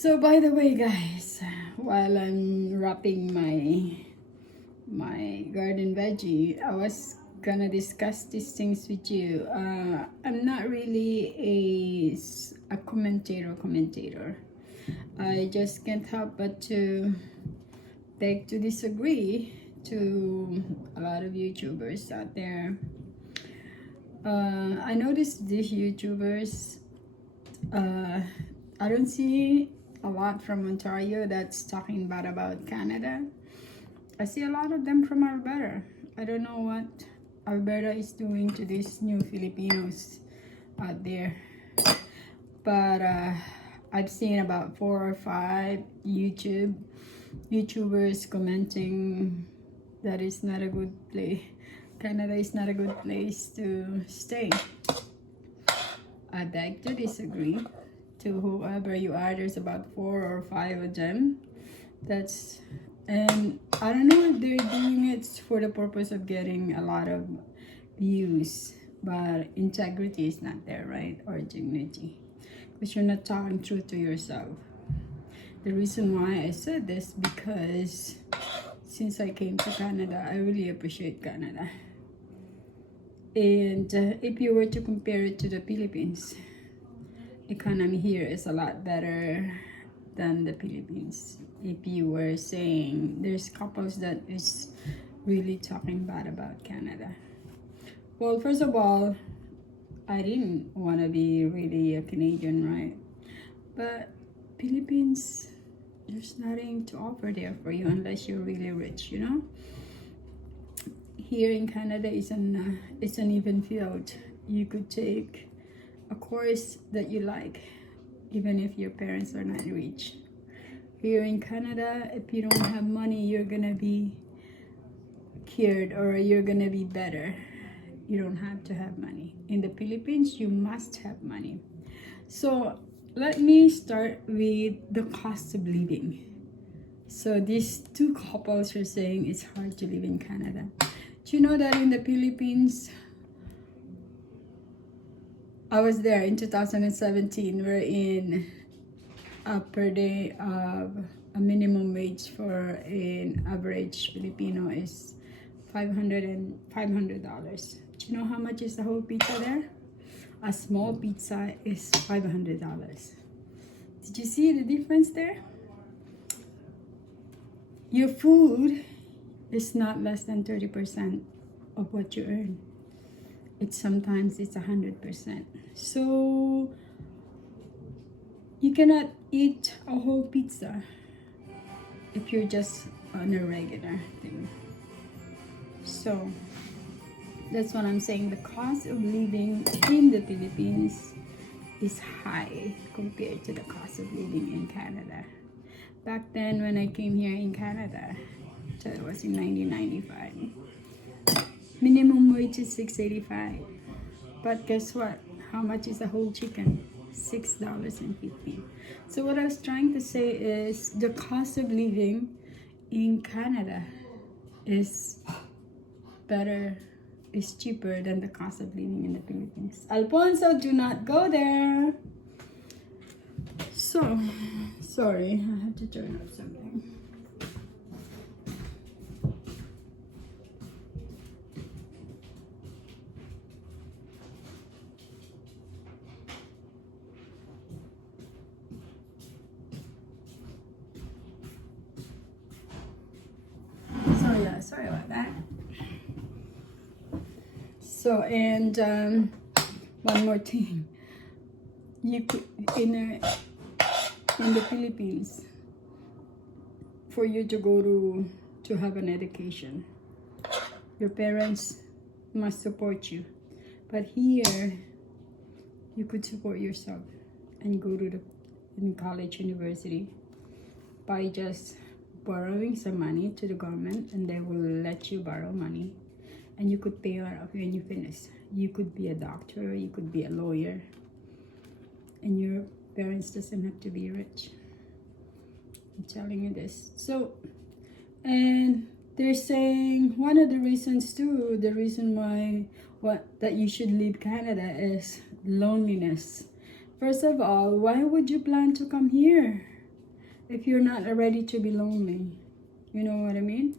So by the way, guys, while I'm wrapping my garden veggie, I was gonna discuss these things with you. I'm not really a commentator. I just can't help but to beg to disagree to a lot of YouTubers out there. I noticed these YouTubers. I don't see a lot from Ontario that's talking bad about Canada. I see a lot of them from Alberta. I don't know what Alberta is doing to these new Filipinos out there. But I've seen about 4 or 5 YouTubers commenting that it's not a good place. Canada is not a good place to stay. I beg to disagree. To whoever you are, there's about 4 or 5 of them. And I don't know if they're doing it for the purpose of getting a lot of views, but integrity is not there, right? Or dignity, because you're not talking truth to yourself. The reason why I said this, because since I came to Canada, I really appreciate Canada. And if you were to compare it to the Philippines, economy here is a lot better than the Philippines. If you were saying, there's couples that is really talking bad about Canada. Well, first of all, I didn't want to be really a Canadian, right? But Philippines, there's nothing to offer there for you unless you're really rich, you know? Here in Canada, it's an even field. You could take a course that you like, even if your parents are not rich. Here in Canada, if you don't have money, you're gonna be cured, or you're gonna be better. You don't have to have money. In the Philippines, you must have money. So let me start with the cost of living. So these two couples are saying it's hard to live in Canada. Do you know that in the Philippines, I was there in 2017, wherein per day of a minimum wage for an average Filipino is $500. Do you know how much is the whole pizza there? A small pizza is $500. Did you see the difference there? Your food is not less than 30% of what you earn. Sometimes it's 100%. So you cannot eat a whole pizza if you're just on a regular thing. So that's what I'm saying. The cost of living in the Philippines is high compared to the cost of living in Canada. Back then, when I came here in Canada, that was in 1995. Minimum wage is $6.85. But guess what? How much is a whole chicken? $6.50. So what I was trying to say is the cost of living in Canada is better, is cheaper than the cost of living in the Philippines. Alfonso, do not go there. So, sorry, I have to turn up something. Sorry about that. So, and one more thing, you could in the Philippines, for you to go to have an education, your parents must support you. But here, you could support yourself and go to in college, university, by just borrowing some money to the government, and they will let you borrow money, and you could pay it off when you finish. You could be a doctor, you could be a lawyer, and your parents doesn't have to be rich. I'm telling you this. So, and they're saying one of the reasons too, the reason why that you should leave Canada is loneliness. First of all, why would you plan to come here? if you're not ready to be lonely. You know what I mean?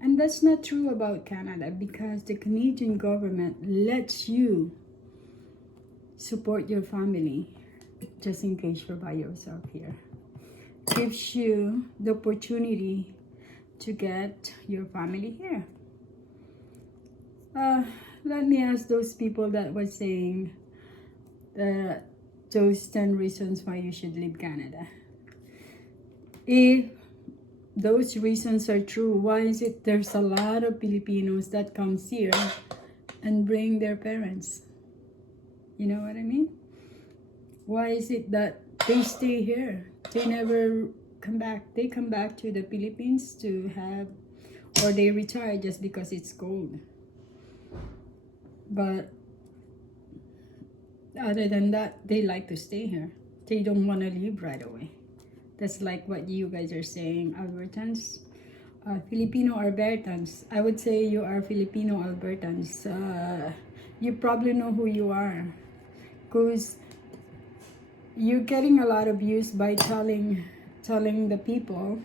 And that's not true about Canada, because the Canadian government lets you support your family just in case you're by yourself here. Gives you the opportunity to get your family here. Let me ask those people that were saying those 10 reasons why you should leave Canada. If those reasons are true, why is it there's a lot of Filipinos that comes here and bring their parents? You know what I mean? Why is it that they stay here? They never come back. They come back to the Philippines to have, or they retire just because it's cold. But other than that, they like to stay here. They don't want to leave right away. That's like what you guys are saying, Albertans. Filipino Albertans. I would say you are Filipino Albertans. You probably know who you are, because you're getting a lot of views by telling the people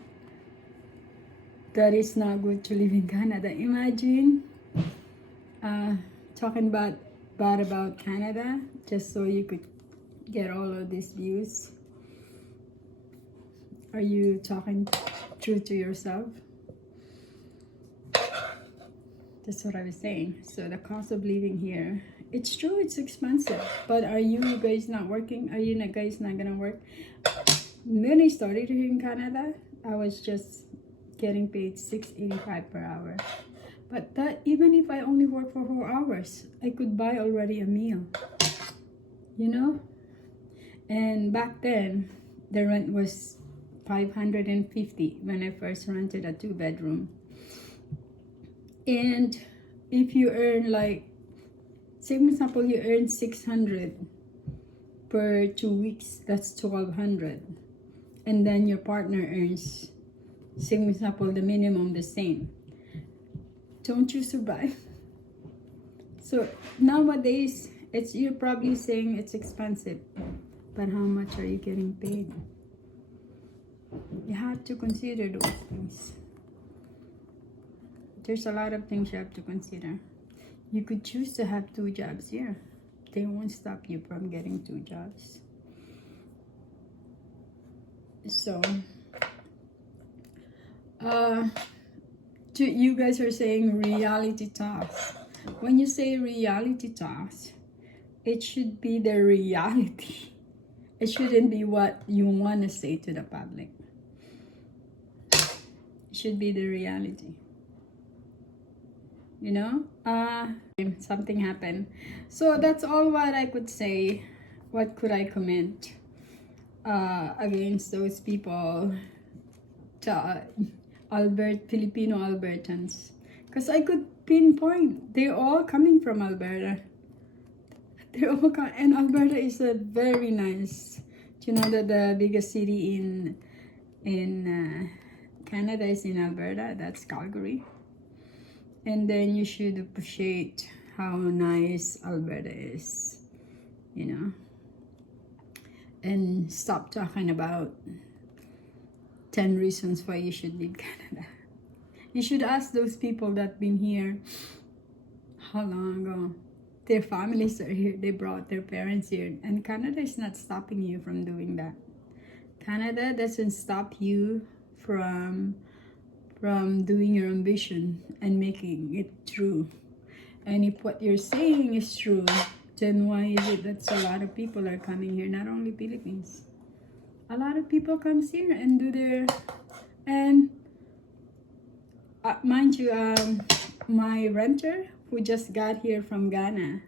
that it's not good to live in Canada. Imagine talking bad about Canada just so you could get all of these views. Are you talking true to yourself? That's what I was saying. So the cost of living here, it's true, it's expensive. But are you guys not working? Are you guys not gonna work? When I started here in Canada, I was just getting paid $6.85 per hour. But that, even if I only work for 4 hours, I could buy already a meal. You know? And back then, the rent was $550 when I first rented a 2-bedroom. And if you earn, like, say for example, you earn $600 per 2 weeks, that's $1,200. And then your partner earns, say for example, the minimum the same. Don't you survive? So nowadays, you're probably saying it's expensive, but how much are you getting paid? You have to consider those things. There's a lot of things you have to consider. You could choose to have 2 jobs here. They won't stop you from getting 2 jobs. So, you guys are saying reality talks. When you say reality talks, it should be the reality. It shouldn't be what you want to say to the public. It should be the reality. You know? Something happened. So that's all what I could say. What could I comment against those people, Filipino Albertans? Because I could pinpoint, they're all coming from Alberta. They're all and Alberta is a very nice. Do you know that the biggest city in Canada is in Alberta? That's Calgary. And then you should appreciate how nice Alberta is, you know. And stop talking about 10 reasons why you should leave Canada. You should ask those people that been here how long ago. Their families are here. They brought their parents here. And Canada is not stopping you from doing that. Canada doesn't stop you from doing your ambition and making it true. And if what you're saying is true, then why is it that a lot of people are coming here? Not only Philippines. A lot of people comes here and do their, and mind you, my renter who just got here from Ghana,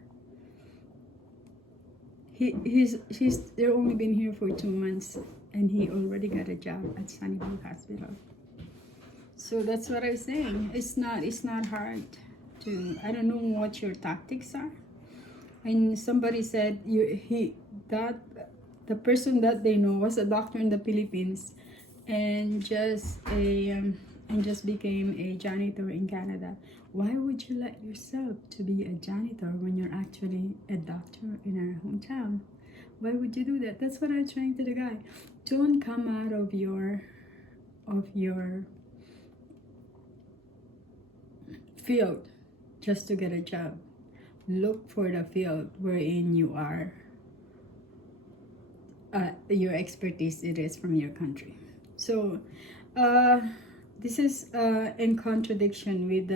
they're only been here for 2 months and he already got a job at Sunnybrook Hospital. So that's what I'm saying. It's not hard to, I don't know what your tactics are. And somebody said the person that they know was a doctor in the Philippines and just became a janitor in Canada. Why would you let yourself to be a janitor when you're actually a doctor in our hometown? Why would you do that? That's what I'm trying to the guy. Don't come out of your of your field just to get a job. Look for the field wherein you are, your expertise it is from your country. So this is in contradiction with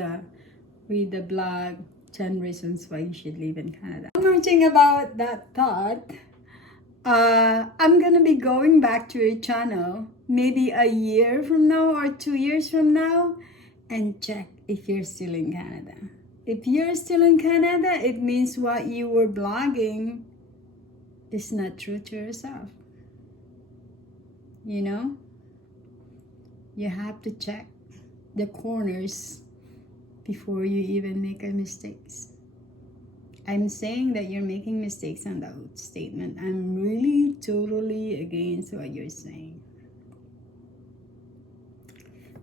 the blog 10 reasons why you should live in Canada. One more thing about that thought, I'm gonna be going back to your channel maybe a year from now or 2 years from now and check if you're still in Canada. If you're still in Canada, it means what you were blogging is not true to yourself. You know? You have to check the corners before you even make a mistakes. I'm saying that you're making mistakes on that statement. I'm really totally against what you're saying.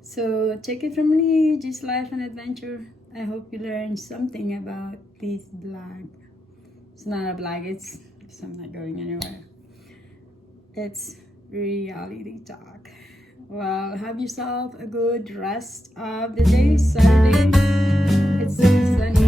So take it from me, just life and adventure. I hope you learned something about this blog. It's not a blog, it's I'm not going anywhere. It's reality talk. Well, have yourself a good rest of the day. Saturday. It's sunny.